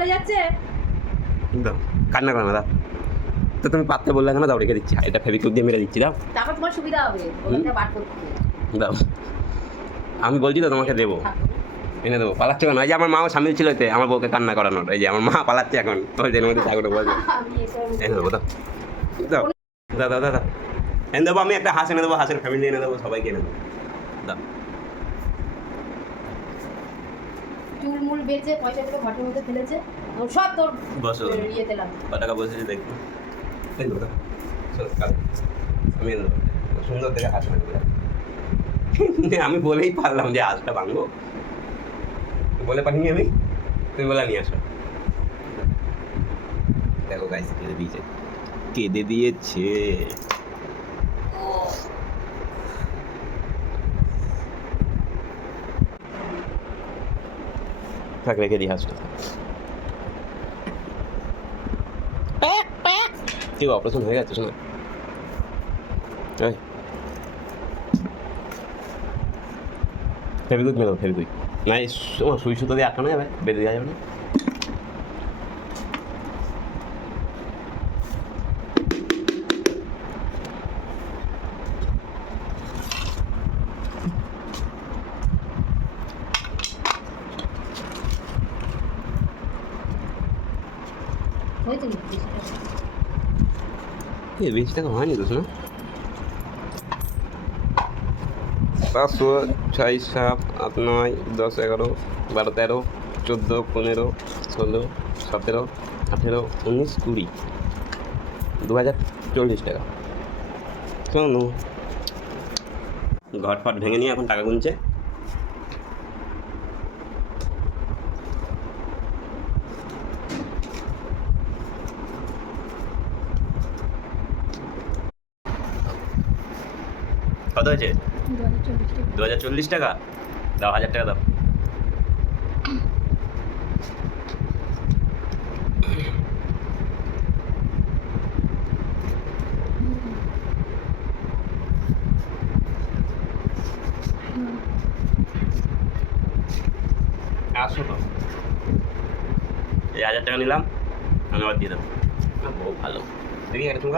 চলে যাচ্ছে। দাও, কান্না করো না, দাও। তো তুমি পাততে বললে কেন? দাও, রেখে দিচ্ছি। এটা ফেভিকুইক দিয়ে মেরে দিচ্ছি, দাও। তারপর তোমার সুবিধা হবে ওটা বার করতে। দাও, আমি বলছি তো তোমাকে দেবো, এনে দেবো। পালাচ্ছে কেন? এই যে আমার মাও সামিল ছিল এতে, আমার বউকে কান্না করানোর। এই যে আমার মা পালাচ্ছে এখন, তোমার জেনের মধ্যে চাকরি বলছে। আমি এসব এনে দেবো, দাও দাও দাও দাও দাও দাও। এনে দেবো, আমি একটা হাঁস এনে দেবো, হাঁসের ফ্যামিলি এনে দেবো, সবাইকে এনে দেবো। দাও। চুলমুল বেচে পয়সাগুলো ঘটের মধ্যে ফেলেছে, ও সব তোর বসো, ইয়েতে লাগ। ক টাকা বসেছে দেখবো। দেখবো, দাও। চলো, কালো। আমি এনে দেবো, সুন্দর থেকে হাঁস এনে দেবো। আমি বলেই পারলাম যে হাঁসটা ভাঙবো, বলে পাঠিনি আমি, তুমি বলে নিয়ে আসো। দেখো গাইস, কেঁদে দিয়েছে, কেঁদে দিয়েছে। থাক, রেখে দিই হাঁসটা। কি অপারেশন হয়ে গেছে শোনা? ফেভিকুইক মেরো, ফেভিকুইক। না, সুই সুতো দিয়ে আটকানো যাবে, বেঁধে দেওয়া যাবে না। হয়েছে কি? 20 টাকা হয়নি তো শোনা। 500, 6, 7, 8, 9, 10, 11, 12, 13, 14, 15, 16, 17, 18, 19, 20, 2040 টাকা। শোনো, ঘট ফট ভেঙে নিয়ে এখন টাকা গুনছে। কত হয়েছে? 2040 টাকা। দাও, 1000 টাকা দাও। আসো তো, এই 1000 টাকা নিলাম, আমি আবার দিয়ে দেবো। বউ ভালো, দেখি একটা তুমি